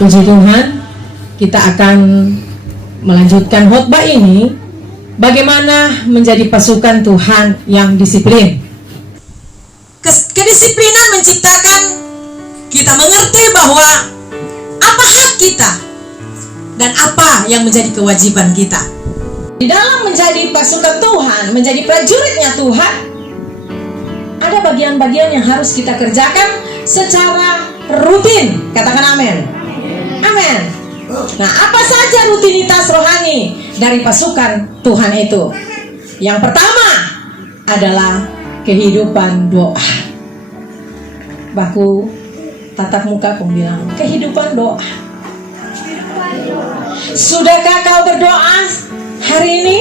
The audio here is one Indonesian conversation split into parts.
Puji Tuhan, kita akan melanjutkan khotbah ini, bagaimana menjadi pasukan Tuhan yang disiplin. Kedisiplinan menciptakan kita mengerti bahwa apa hak kita dan apa yang menjadi kewajiban kita. Di dalam menjadi pasukan Tuhan, menjadi prajuritnya Tuhan, ada bagian-bagian yang harus kita kerjakan secara rutin. Katakan amin. Amin. Nah, apa saja rutinitas rohani dari pasukan Tuhan itu? Yang pertama adalah kehidupan doa. Baku tatap muka, aku bilang kehidupan doa. Sudahkah kau berdoa hari ini?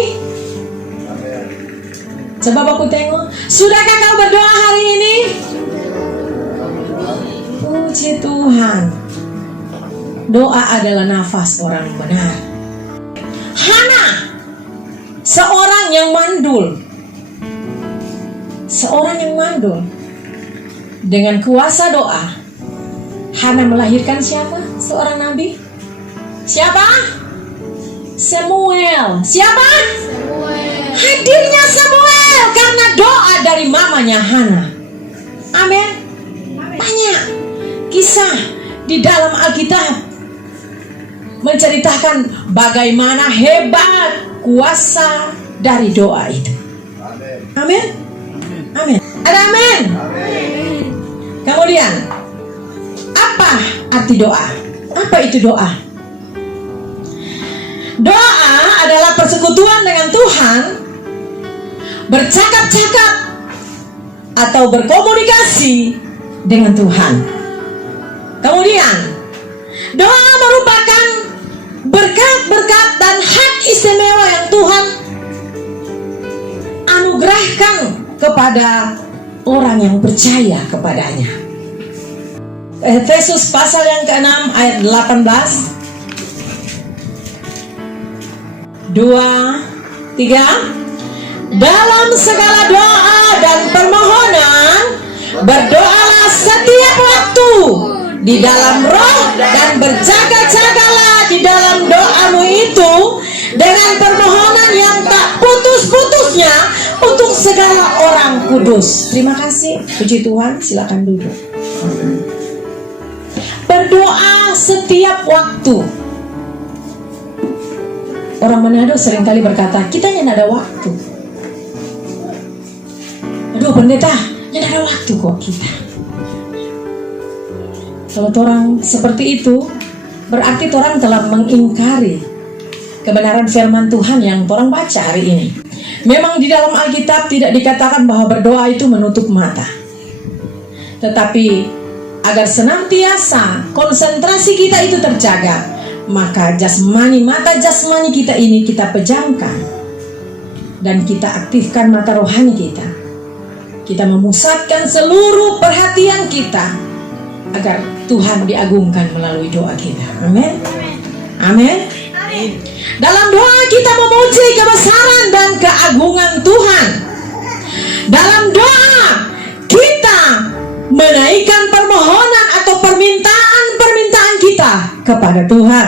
Coba baku tengok. Sudahkah kau berdoa hari ini? Puji Tuhan. Doa adalah nafas orang benar. Hana, seorang yang mandul. Seorang yang mandul. Dengan kuasa doa, Hana melahirkan siapa? Seorang nabi. Siapa? Samuel. Siapa? Samuel. Hadirnya Samuel karena doa dari mamanya Hana. Amin. Banyak kisah di dalam Alkitab menceritakan bagaimana hebat kuasa dari doa itu. Amin. Amin. Ada amin. Kemudian, apa arti doa? Apa itu doa? Doa adalah persekutuan dengan Tuhan, bercakap-cakap atau berkomunikasi dengan Tuhan. Kemudian, doa merupakan berkat-berkat dan hak istimewa yang Tuhan anugerahkan kepada orang yang percaya kepadanya. Efesus pasal yang ke-6 ayat 18. 2, 3. Dalam segala doa dan permohonan berdoalah setiap waktu di dalam roh, dan berjaga-jagalah di dalam doamu itu dengan permohonan yang tak putus-putusnya untuk segala orang kudus. Terima kasih. Puji Tuhan, silakan duduk. Berdoa setiap waktu. Orang Manado seringkali berkata, kita tidak ada waktu. Aduh pendeta, tidak ada waktu kok kita. Kalau orang seperti itu, berarti orang telah mengingkari kebenaran firman Tuhan yang orang baca hari ini. Memang di dalam Alkitab tidak dikatakan bahwa berdoa itu menutup mata. Tetapi agar senantiasa konsentrasi kita itu terjaga, maka mata jasmani kita ini kita pejamkan, dan kita aktifkan mata rohani kita. Kita memusatkan seluruh perhatian kita agar Tuhan diagungkan melalui doa kita. Amin. Amin. Dalam doa kita memuji kebesaran dan keagungan Tuhan. Dalam doa kita menaikkan permohonan atau permintaan kita kepada Tuhan.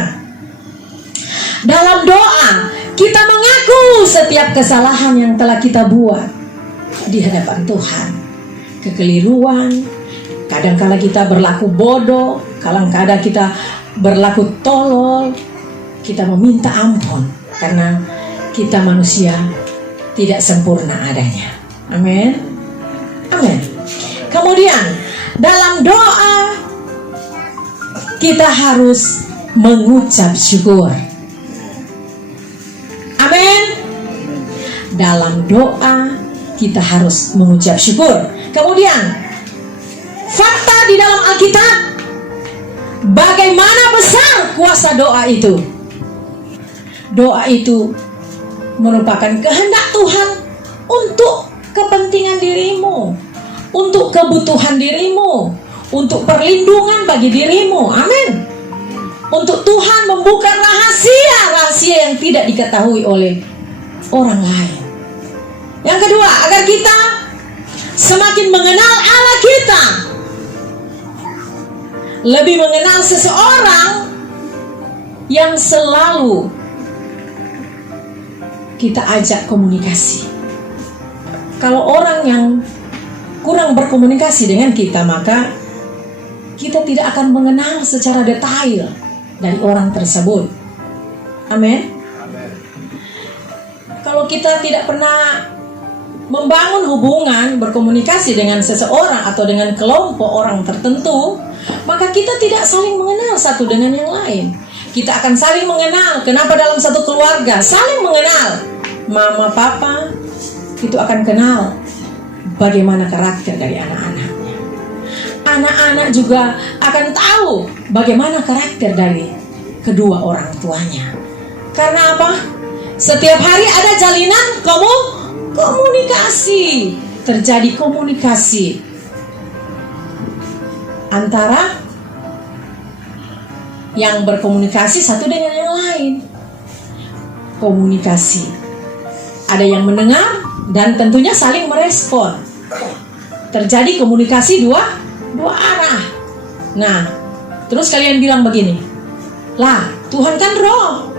Dalam doa kita mengaku setiap kesalahan yang telah kita buat di hadapan Tuhan. Kekeliruan, kadang-kala kita berlaku bodoh, kadang-kala kita berlaku tolol. Kita meminta ampun karena kita manusia tidak sempurna adanya. Amin. Amin. Kemudian dalam doa kita harus mengucap syukur. Amin. Dalam doa kita harus mengucap syukur. Kemudian fakta di dalam Alkitab, bagaimana besar kuasa doa itu. Doa itu merupakan kehendak Tuhan untuk kepentingan dirimu, untuk kebutuhan dirimu, untuk perlindungan bagi dirimu. Amin. Untuk Tuhan membuka rahasia-rahasia yang tidak diketahui oleh orang lain. Yang kedua, agar kita semakin mengenal Allah kita, lebih mengenal seseorang yang selalu kita ajak komunikasi. Kalau orang yang kurang berkomunikasi dengan kita, maka kita tidak akan mengenal secara detail dari orang tersebut. Amin. Kalau kita tidak pernah membangun hubungan, berkomunikasi dengan seseorang atau dengan kelompok orang tertentu, maka kita tidak saling mengenal satu dengan yang lain. Kita akan saling mengenal. Kenapa dalam satu keluarga saling mengenal? Mama, papa itu akan kenal bagaimana karakter dari anak-anaknya. Anak-anak juga akan tahu bagaimana karakter dari kedua orang tuanya. Karena apa? Setiap hari ada jalinan komunikasi. Terjadi komunikasi antara yang berkomunikasi satu dengan yang lain. Komunikasi. Ada yang mendengar dan tentunya saling merespon. Terjadi komunikasi dua arah. Nah, terus kalian bilang begini, lah Tuhan kan roh,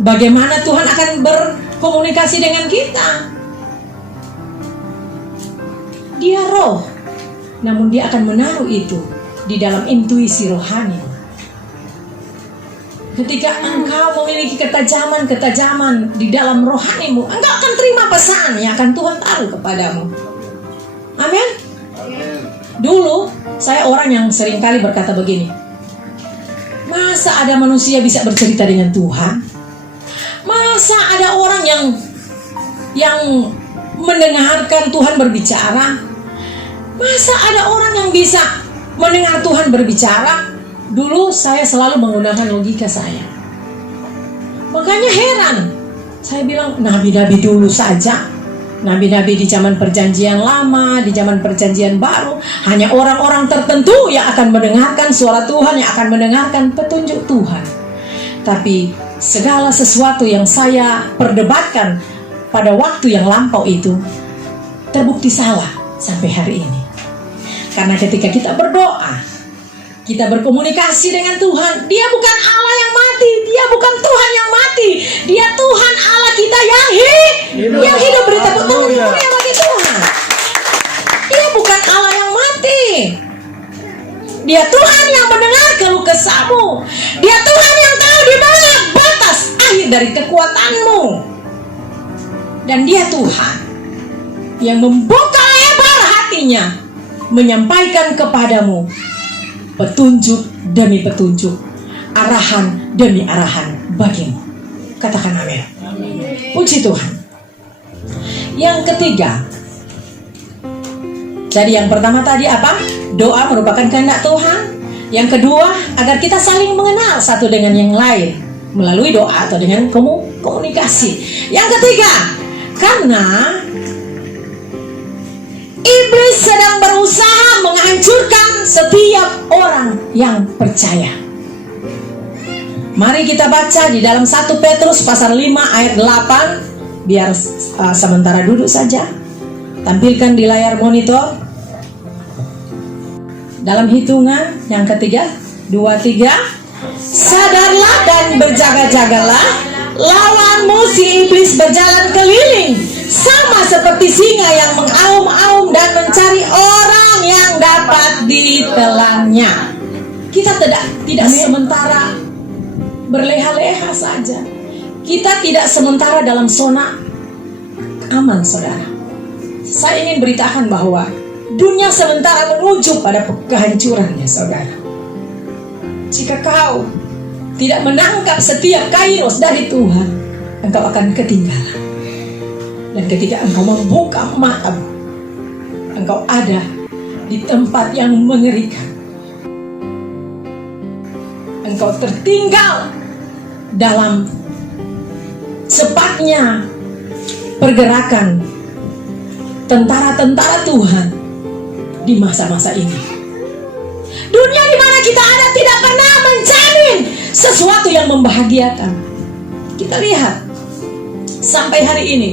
bagaimana Tuhan akan berkomunikasi dengan kita? Dia roh, namun dia akan menaruh itu di dalam intuisi rohani. Ketika engkau memiliki ketajaman di dalam rohanimu, engkau akan terima pesan yang akan Tuhan taruh kepadamu. Amin. Dulu saya orang yang seringkali berkata begini, masa ada manusia bisa bercerita dengan Tuhan? Masa ada orang yang mendengarkan Tuhan berbicara? Masa ada orang yang bisa mendengar Tuhan berbicara? Dulu saya selalu menggunakan logika saya. Makanya heran. Saya bilang nabi-nabi dulu saja, nabi-nabi di zaman perjanjian lama, di zaman perjanjian baru, hanya orang-orang tertentu yang akan mendengarkan suara Tuhan, yang akan mendengarkan petunjuk Tuhan. Tapi segala sesuatu yang saya perdebatkan pada waktu yang lampau itu terbukti salah sampai hari ini. Karena ketika kita berdoa, kita berkomunikasi dengan Tuhan, Dia bukan Allah yang mati, Dia bukan Tuhan yang mati, Dia Tuhan Allah kita yang hidup. Beri tepuk tangan yang bagi Tuhan. Dia bukan Allah yang mati, Dia Tuhan yang mendengar keluh kesahmu, Dia Tuhan yang tahu di mana batas akhir dari kekuatanmu, dan Dia Tuhan yang membuka lebar hatinya menyampaikan kepadamu petunjuk demi petunjuk, arahan demi arahan bagimu. Katakan amin. Puji Tuhan. Yang ketiga, jadi yang pertama tadi apa? Doa merupakan kehendak Tuhan. Yang kedua, agar kita saling mengenal satu dengan yang lain melalui doa atau dengan komunikasi. Yang ketiga, karena iblis sedang berusaha menghancurkan setiap orang yang percaya. Mari kita baca di dalam 1 Petrus pasal 5 ayat 8. Biar sementara duduk saja. Tampilkan di layar monitor. Dalam hitungan yang ketiga, 2, 3. Sadarlah dan berjaga-jagalah, lawanmu si iblis berjalan keliling sama seperti singa yang mengaum-aum dan mencari orang yang dapat ditelannya. Kita tidak sementara berleha-leha saja. Kita tidak sementara dalam zona aman, saudara. Saya ingin beritakan bahwa dunia sementara menuju pada kehancurannya, saudara. Jika kau tidak menangkap setiap kairos dari Tuhan, engkau akan ketinggalan. Dan ketika engkau membuka matamu, engkau ada di tempat yang mengerikan. Engkau tertinggal dalam cepatnya pergerakan tentara-tentara Tuhan di masa-masa ini. Dunia di mana kita ada tidak pernah menjamin sesuatu yang membahagiakan. Kita lihat sampai hari ini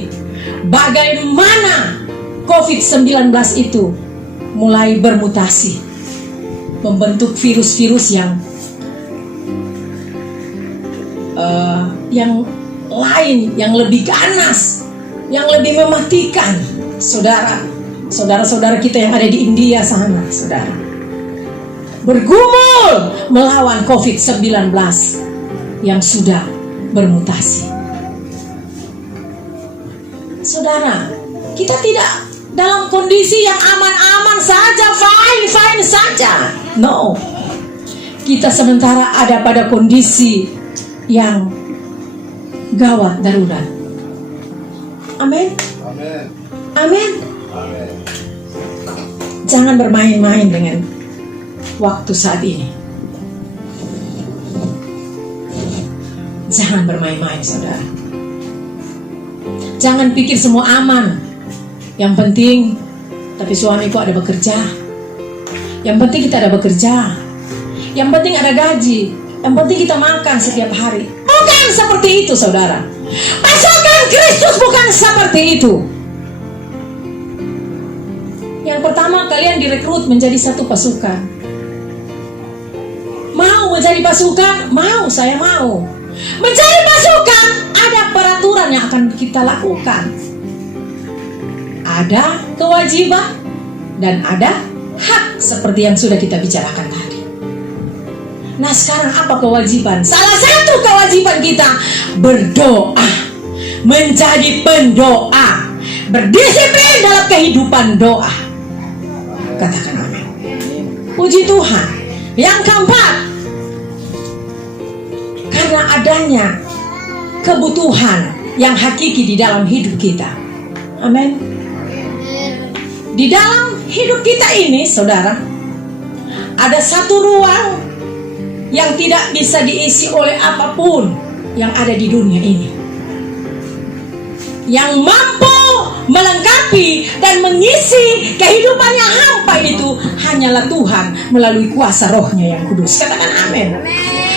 bagaimana COVID-19 itu mulai bermutasi, membentuk virus-virus yang yang lain, yang lebih ganas, yang lebih mematikan, saudara-saudara kita yang ada di India sana, saudara, bergumul melawan COVID-19 yang sudah bermutasi. Saudara, kita tidak dalam kondisi yang aman-aman saja, fine saja. No, kita sementara ada pada kondisi yang gawat, darurat. Amin. Amin. Jangan bermain-main dengan waktu saat ini. Jangan bermain-main, saudara. Jangan pikir semua aman. Yang penting, tapi suamiku ada bekerja. Yang penting kita ada bekerja. Yang penting ada gaji. Yang penting kita makan setiap hari. Bukan seperti itu, saudara. Pasukan Kristus bukan seperti itu. Yang pertama, kalian direkrut menjadi satu pasukan. Mau menjadi pasukan? Mau, saya mau. Menjadi pasukan, ada peraturan yang akan kita lakukan. Ada kewajiban dan ada hak seperti yang sudah kita bicarakan tadi. Nah, sekarang apa kewajiban? Salah satu kewajiban kita berdoa, menjadi pendoa, berdisiplin dalam kehidupan doa. Katakan amin. Puji Tuhan. Yang keempat, karena adanya kebutuhan yang hakiki di dalam hidup kita. Amin. Di dalam hidup kita ini, saudara, ada satu ruang yang tidak bisa diisi oleh apapun yang ada di dunia ini. Yang mampu melengkapi dan mengisi kehidupan yang hampa itu hanyalah Tuhan melalui kuasa Roh-Nya yang kudus. Katakan amin.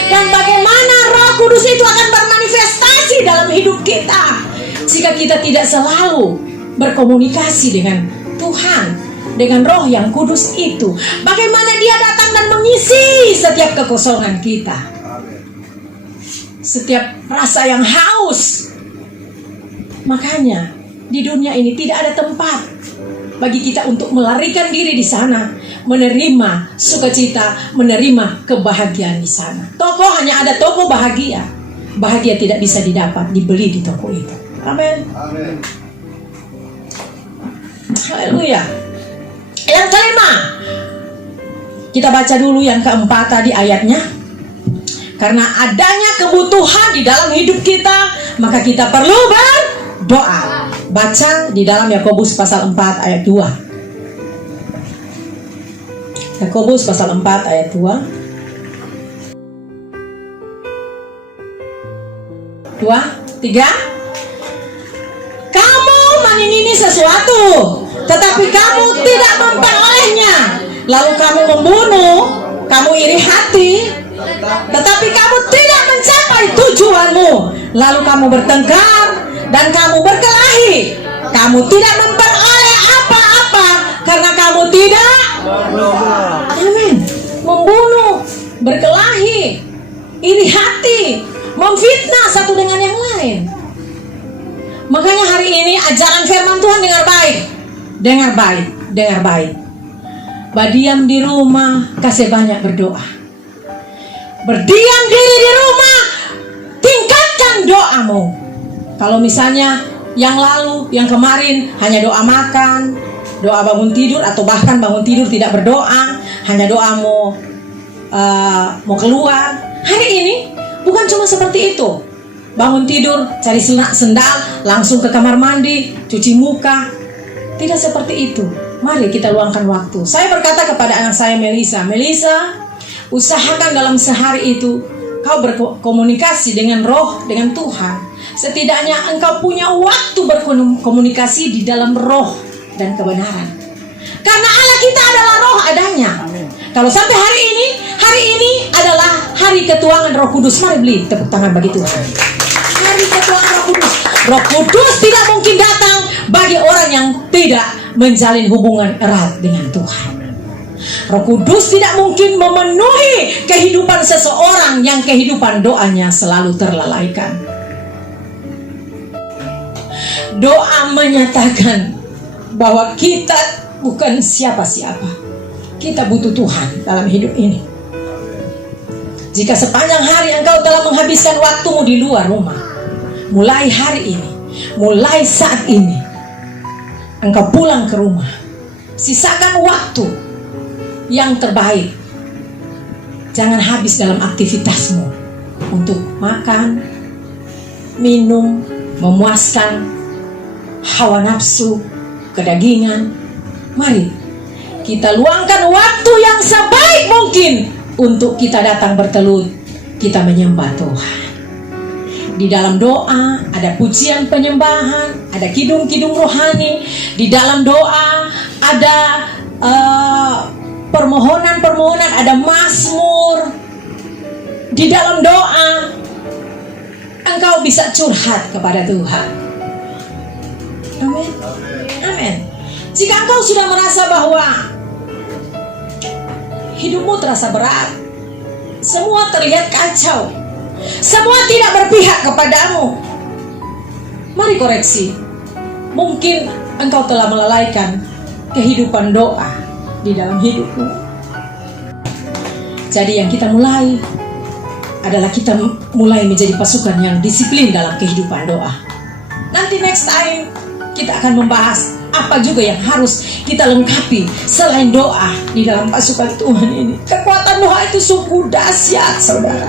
Dan bagaimana Roh Kudus itu akan bermanifestasi dalam hidup kita jika kita tidak selalu berkomunikasi dengan Tuhan, dengan Roh yang kudus itu. Bagaimana Dia datang dan mengisi setiap kekosongan kita, setiap rasa yang haus. Makanya di dunia ini tidak ada tempat bagi kita untuk melarikan diri di sana, menerima sukacita, menerima kebahagiaan di sana. Toko hanya ada toko bahagia. Bahagia tidak bisa didapat, dibeli di toko itu. Amin. Amin. Haleluya. Yang kelima, kita baca dulu yang keempat tadi ayatnya. Karena adanya kebutuhan di dalam hidup kita, maka kita perlu berdoa. Baca di dalam Yakobus pasal 4 ayat 2. Yakobus pasal 4 ayat 2. 2, 3. Kamu mengingini sesuatu, tetapi kamu tidak memperolehnya. Lalu kamu membunuh, kamu iri hati, tetapi kamu tidak mencapai tujuanmu. Lalu kamu bertengkar dan kamu berkelahi. Kamu tidak memperoleh apa-apa karena kamu tidak amin. Membunuh, berkelahi, iri hati, memfitnah satu dengan yang lain. Makanya hari ini ajaran firman Tuhan dengar baik. Dengar baik, dengar baik. Berdiam di rumah, kasih banyak berdoa. Berdiam diri di rumah, tingkatkan doamu. Kalau misalnya yang lalu, yang kemarin hanya doa makan, doa bangun tidur, atau bahkan bangun tidur tidak berdoa, hanya doa mau keluar. Hari ini bukan cuma seperti itu. Bangun tidur, cari sendal, langsung ke kamar mandi, cuci muka. Tidak seperti itu. Mari kita luangkan waktu. Saya berkata kepada anak saya Melisa, usahakan dalam sehari itu kau berkomunikasi dengan Roh, dengan Tuhan. Setidaknya engkau punya waktu berkomunikasi di dalam Roh dan kebenaran. Karena Allah kita adalah Roh adanya. Kalau sampai hari ini adalah hari ketuangan Roh Kudus. Mari beli tepuk tangan bagi Tuhan. Hari ketuangan Roh Kudus. Roh Kudus tidak mungkin datang bagi orang yang tidak menjalin hubungan erat dengan Tuhan. Roh Kudus tidak mungkin memenuhi kehidupan seseorang yang kehidupan doanya selalu terlalaikan. Doa menyatakan bahwa kita bukan siapa-siapa. Kita butuh Tuhan dalam hidup ini. Jika sepanjang hari engkau telah menghabiskan waktumu di luar rumah, mulai hari ini, mulai saat ini, engkau pulang ke rumah, sisakan waktu yang terbaik. Jangan habis dalam aktivitasmu untuk makan, minum, memuaskan hawa nafsu, kedagingan. Mari kita luangkan waktu yang sebaik mungkin untuk kita datang bertelut, kita menyembah Tuhan. Di dalam doa ada pujian penyembahan, ada kidung-kidung rohani. Di dalam doa ada permohonan-permohonan, ada mazmur. Di dalam doa engkau bisa curhat kepada Tuhan. Amin. Amin. Jika engkau sudah merasa bahwa hidupmu terasa berat, semua terlihat kacau, semua tidak berpihak kepadamu, mari koreksi. Mungkin engkau telah melalaikan kehidupan doa di dalam hidupmu. Jadi yang kita mulai adalah kita mulai menjadi pasukan yang disiplin dalam kehidupan doa. Nanti next time kita akan membahas apa juga yang harus kita lengkapi selain doa di dalam pasukan Tuhan ini. Kekuatan doa itu sungguh dahsyat, saudara.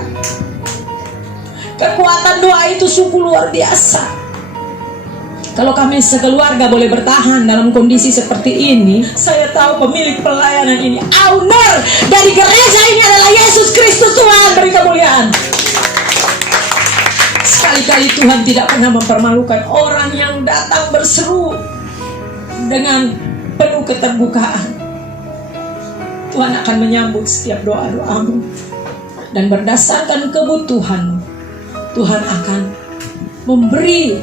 Kekuatan doa itu sungguh luar biasa. Kalau kami sekeluarga boleh bertahan dalam kondisi seperti ini, saya tahu pemilik pelayanan ini, owner dari gereja ini adalah Yesus Kristus. Tuhan beri kemuliaan. Sekali-kali Tuhan tidak pernah mempermalukan orang yang datang berseru dengan penuh keterbukaan. Tuhan akan menyambut setiap doa-doamu, dan berdasarkan kebutuhanmu, Tuhan akan memberi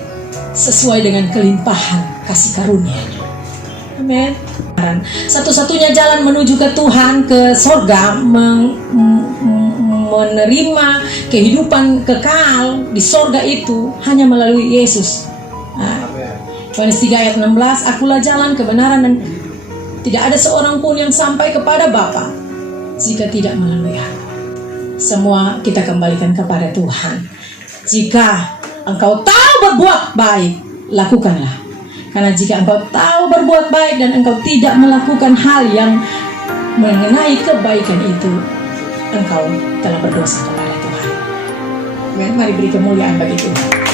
sesuai dengan kelimpahan kasih karunia-Nya. Amin. Satu-satunya jalan menuju ke Tuhan, ke sorga, menerima kehidupan kekal di sorga itu hanya melalui Yesus. Yohanes 3 ayat 16, akulah jalan, kebenaran, dan tidak ada seorang pun yang sampai kepada Bapa jika tidak melalui aku. Semua kita kembalikan kepada Tuhan. Jika engkau tahu berbuat baik, lakukanlah. Karena jika engkau tahu berbuat baik dan engkau tidak melakukan hal yang mengenai kebaikan itu, engkau telah berdosa kepada Tuhan. Amin. Mari beri kemuliaan bagi Tuhan.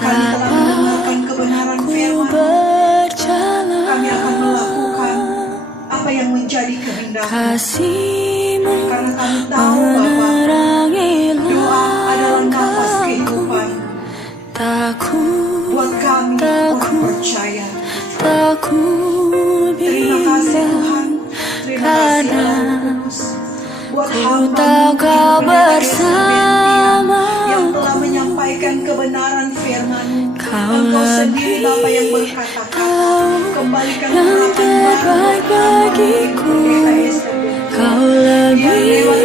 Kami telah mendengarkan kebenaran firman-Mu. Kami akan melakukan apa yang menjadi kehendak-Mu. Karena kami tahu bahwa doa adalah nafas kehidupan. Buat kami orang percaya. Terima kasih Tuhan. Terima kasih Roh Kudus. Buat hamba-Mu yang telah menyampaikan kebenaran firman-Mu. Engkau sendiri Bapa yang berkata-kata, kembalikan harapan baru bagiku. Yang lewat